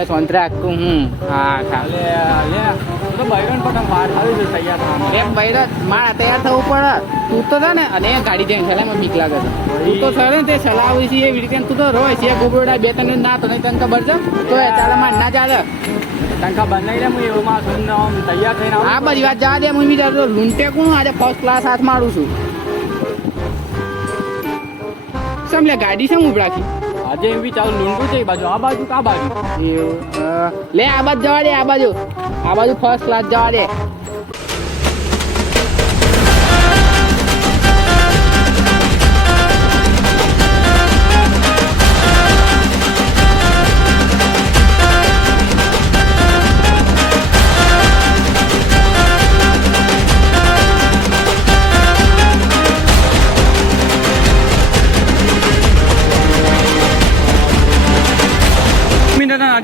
લે સોંતરે આખું હું હા કાલે તું તો વાર આવી છે તૈયાર થવામાં એમ મારા તૈયાર થવું પડે. તું તો છે ને અને ગાડી જઈને સલાહ બીક લાગે છે. તું તો સર ને તે સલાહ છે એવી રીતે તું તો રોય છે. ગોબરડા બે ત્રણ ના તો નહીં તને ખબર છે? તો એ ચાલે માર ના ચાલે. ટંકા બનાવી લે હું એવું માં સુન તૈયાર થઈને આ બધી વાત જવા દે હું વિચારતો લૂંટે કોણ? આજે ફર્સ્ટ ક્લાસ હાથ મારું છું. સમ ગાડી છે હું રાખી આજે એમ વિચારું ચાલુ છે બાજુ, આ બાજુ કા બાજુ? લે, આ બાજુ જવા દે, આ બાજુ. આ બાજુ ફર્સ્ટ ક્લાસ જવા દે.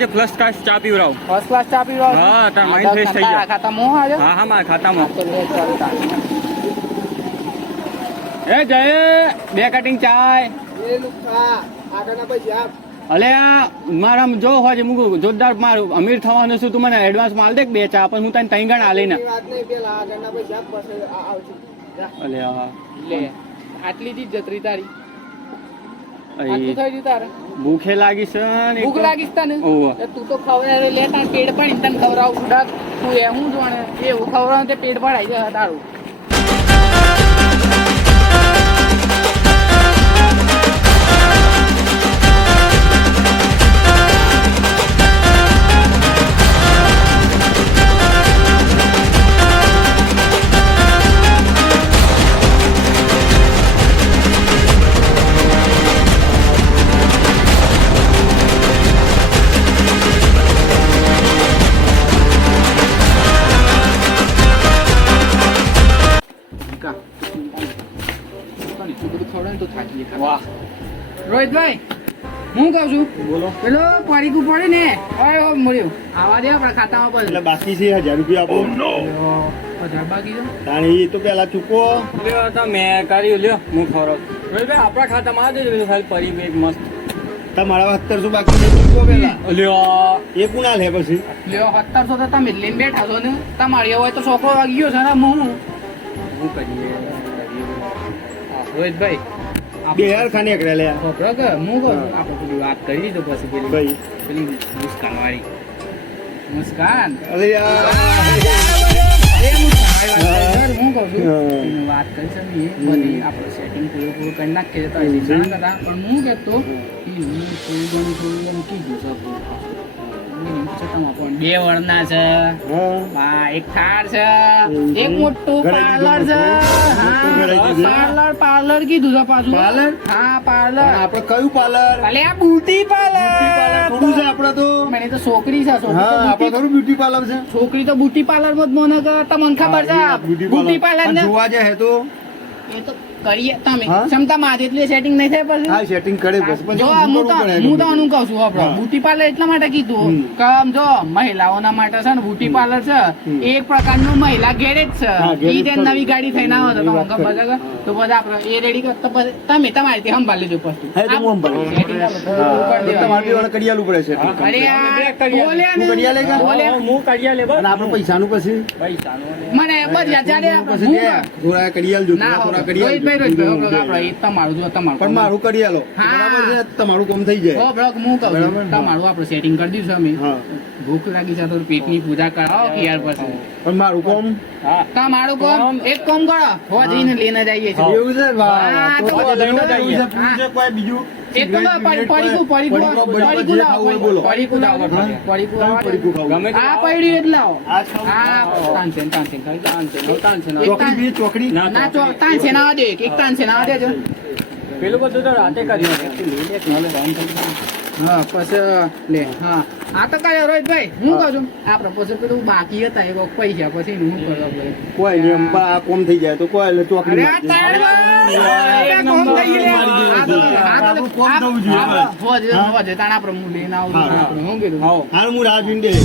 આજે પ્લસ ક્લાસ ચા પીવરાવ ફર્સ્ટ ક્લાસ ચા પીવા હા, તાર માઇન્ડ ફ્રેશ થઈ જાય. ખાતા મોં આજે હા હા મારા ખાતામાં. એ જય બે કટિંગ ચાય. અલે મારા જો હોય મુક જોરદાર મારું અમીર થવાનું છું તું મને એડવાન્સ માલ દે બે ચા પણ હું તને ત્રણ ગણ આલી ને અલે આટલી જ જતરી તારી. ભૂખે લાગી છે ને ભૂખ તને? ઓવે. તું તો ખવડાવે લે તાર પેટ પાણી તને ખવડાવું ડાક તું એ હું જોણે એવું ખવડાવ તે પેટ ભરાઈ જાય તારું. રોહિતભાઈ હું કહું છું બોલો. પેલો પડીકું પડે ને ઓય ઓ મળ્યું. આવા દે આપણા ખાતામાં એટલે બાકી છે હજાર રૂપિયા આપો. હજાર બાકી છે. તાણી એ તો પેલા ચૂકો લ્યો તો મેં કર્યું લ્યો હું ખરો રોહિતભાઈ આપણા ખાતામાં આ દેજો ખાલી પરી એક મસ્ત. તમારા સત્તરસો બાકી છે ચૂકો પેલા લ્યો. એ કુણા લે પછી? લ્યો સત્તરસો તો તમે લઈને બેઠા છો ને તમારી હોય તો છોકરો વાગ્યો છે ને હું શું કરીએ? રોહિતભાઈ બે હજાર ખાને એકડે લે છોકરો કે હું કહું આપણે પેલી વાત કરી દીધો પછી પેલી ભાઈ પેલી મુસ્કાન વાળી મુસ્કાન અરે યાર. હું કહું છું વાત કરી છે એ બધી આપણે સેટિંગ પૂરું પૂરું કરી નાખીએ તો પણ હું કહેતો કે હું થોડું ઘણું થોડું ઘણું કીધું બે વળના છે. એક કાર છે. એક મોટું પાર્લર છે. પાર્લર પાર્લર કીધું છે પાછું. પાર્લર? હા પાર્લર. આપડે કયું પાર્લર? અલે આ બ્યુટી પાર્લર. થોડું છે આપણે તો. મને તો છોકરી છે beauty- થોડું બ્યુટી પાર્લર છે. છોકરી તો બ્યુટી પાર્લરમાં જ મને તમને ખબર છે. Beauty parlour. જોવા જાય તો? એ તો કરીએ તમે? ક્ષમતા માં એટલી સેટિંગ નહીં થાય પછી. હા સેટિંગ કરે બસ જો હું તો હું તો એનું? કહું છું આપણો બ્યુટી પાર્લર એટલા માટે કીધું કે આમ જો મહિલાઓના માટે છે ને બ્યુટી પાર્લર છે. એક પ્રકારનું મહિલા ગેરેજ છે. ઈ જે નવી ગાડી થઈને આવે તો ખબર છે તો બધા આપણે એ રેડી કર પછી તમે તમારી રીતે સંભાળ લેજો પછી. હા, તો હું સંભાળી. તો તમારે બી કડિયાલું પડે છે. અરે બોલ્યા ને. તું કડિયા લે બોલ્યા. હું કાઢ્યા લેવા? અને આપણે પૈસાનું પછી? પૈસાનું. મને બસ જ્યારે આપણે. દે. કડિયાલ જો થોડા કડિયાલ તમારું જો તમારું પણ મારું કડિયાલો હા. બરાબર છે? તમારું કામ થઈ જાય. બ્લોક હું કહું? તમારું આપણે સેટિંગ કરી દીધું અમે. ભૂખ લાગી છે તો પેટની પૂજા કરાવો કે યાર પછી. પણ મારું કોમ? હા. તમારું કોમ? એક કોમ કરો. લઈને જઈએ છીએ. એવું છે? વાહ, વાહ. તો તો તો લઈને જઈએ. છે, કોઈ બીજું? પેલું બધું તો રાતે કર્યું હા પછી લે હા આ તો કયો રોહિતભાઈ હું કહું છું આપણે પછી પેલું બાકી હતા એ પૈસા પછી કરવા પડે કોઈ આ કોમ થઈ જાય તો કોઈ એટલે ચોકડી આ. આ આ. આ હા. હું કીધું? હું રાહ હો.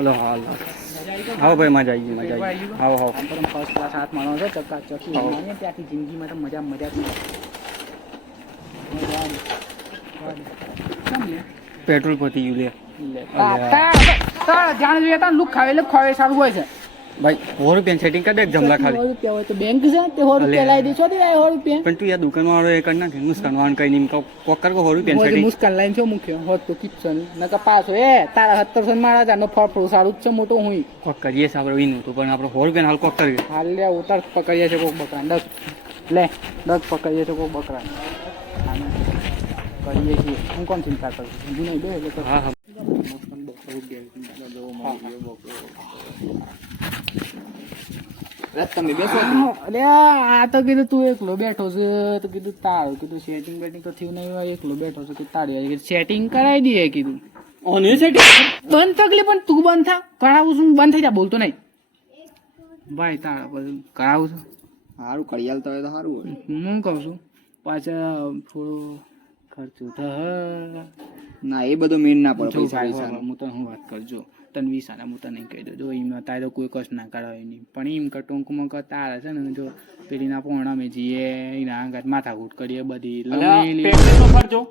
હલો હાલ. આવો ભાઈ મજા આવી મજા આવી આવો આવો. આપણે ફર્સ્ટ ક્લાસ હાથ મારવાનો છે, ચક્કા હા. મારીએ ત્યાંથી જિંદગીમાં તો મજા મજા જ. પેટ્રોલ પતી ગયું લે જાણ જોઈએ લુક ખાવે એટલે ખોવે સારું હોય છે. ભાઈ સો રૂપિયા સેટિંગ કરી દે જમલા સો ખાલી રૂપિયા હોય તો બેંક છે તે સો રૂપિયા લાવી દે છો તે સો રૂપિયા. પણ તું યાર દુકાન વાળો એ કરી નાખે મુસ્કાન વાળા કઈ નહીં કોક કર સો રૂપિયા સેટિંગ મુસ્કાન લાઈન છો મુખ્ય હોત તો કિચન નકા પાછો એ તારા સત્તરસો મારા જાનો ફળ સારું જ છે મોટો હું કોક કરીએ છે આપણે વિનું તો પણ આપણે સો રૂપિયા હાલ કોક કરીએ. હાલ લે ઉતાર પકડીએ છે કોક બકરા દસ. લે દસ પકડીએ છે કોક બકરા કરીએ છીએ. હું કોણ ચિંતા કરું? હું નહીં બે એટલે હા હા. તમે બેસો અરે આ તો કીધું તું એકલો બેઠો છે તો કીધું તારું કીધું સેટિંગ બેટિંગ તો થયું નહીં એકલો બેઠો છે કે તારી સેટિંગ કરાવી દઈએ કીધું. ઓને સેટિંગ બંધ તકલીફ પણ તું બંધ થા કરાવું છું બંધ થઈ જા બોલતો નહીં. ભાઈ તારા પછી કરાવું છું. સારું કરી હોય તો સારું હોય. હું કહું છું? પાછા થોડો ખર્ચો થશે. ના એ બધું મેન ના પડે હું તને હું વાત કરજો તને વિસાને હું તને કહી દઉં જો એમાં તારે તો કોઈ કશ ના કરાવે નહીં. પણ એમ કે ટૂંકમાં કે તારે છે ને જો પેલીના પોણા અમે જઈએ એના આગળ માથાકૂટ કરીએ બધી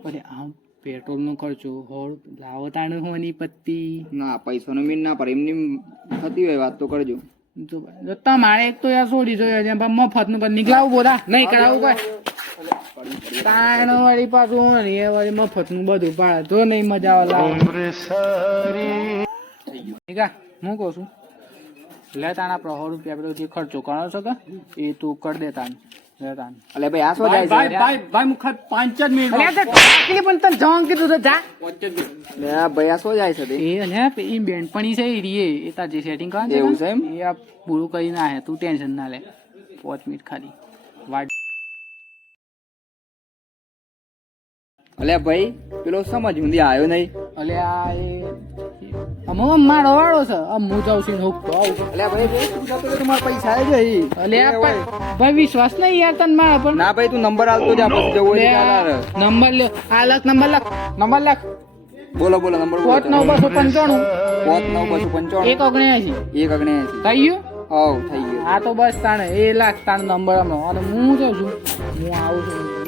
અરે આમ પેટ્રોલનો ખર્ચો હોળ લાવો તાણે હોની પત્તી. ના પૈસાનો મીન ના પડે એમની થતી હોય વાત તો કરજો. તમારે એક તો યાર છોડી જોઈએ મફતનું મફતનું પણ નીકળાવું બોલા. નહીં કરાવું કઈ. તાણ વાળી પાછું એ વાળી મફતનું બધું પાડે. તો નહીં મજા આવે હું કહું છું લે તાણ આપણે સો રૂપિયા પેલો જે ખર્ચો કરો છો કે એ તું કરી દે તાણ અલે ભાઈ આ શું જાય ભાઈ ભાઈ ભાઈ મુખા પાંચ જ મિનિટ પણ તને જવાનું કીધું છે જા. લે ભાઈ આ શું જાય છે એ ને એ બેનપણી છે એ રીએ એ તાર જે સેટિંગ કરે એવું છે એમ? એ આ પૂરું કરી ના હે તું ટેન્શન ના લે. પાંચ મિનિટ ખાલી. વાટ અલે ભાઈ પેલો સમજ ઊંધી આવ્યો નહીં? અલે આ એ અમો મારો વાળો છે. આમ હું જાઉં છું હું અલે ભાઈ ભાઈ તું જતો રહે પૈસા આવી જાય અલે ભાઈ વિશ્વાસ નહીં યાર તને મારા પર. ના ભાઈ તું નંબર આલતો જા પછી જવું હોય. નંબર લે આ લખ નંબર લખ નંબર લખ. બોલો બોલો નંબર પોત નવ બસો પંચાણું. પોત નવ બસો પંચાણું. એક ઓગણ્યાસી. એક અગ્નેસી થઈ ગયું? હવ થઈ ગયું. આ તો બસ તાણે એ લાખ તાણ નંબર હમણાં અને હું જાઉં છું? હું આવું છે.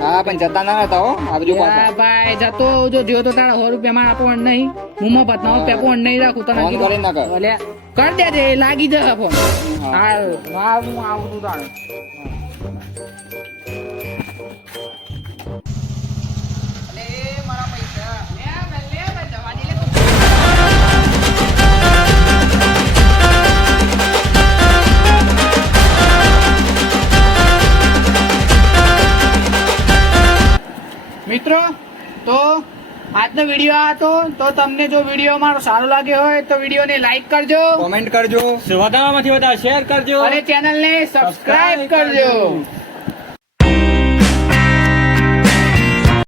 હા પણ જતા ના હતા હો. આવજો પાછા. ભાઈ જતો જો જો તો તારા સો રૂપિયા માં આપો નહીં. હું મો ના રૂપિયા ફોન નહીં રાખું તને ફોન કરી ના કર. અલે કર દે દે લાગી જશે ફોન. હા. હા આવું તું તાણે. મિત્રો તો આજનો વીડિયો આ હતો. તો તમને જો વીડિયો મારો સારો લાગ્યો હોય તો વિડીયોને લાઈક કરજો. કોમેન્ટ કરજો. વધારામાંથી વધારે શેર કરજો. અને ચેનલને સબસ્ક્રાઇબ કરજો.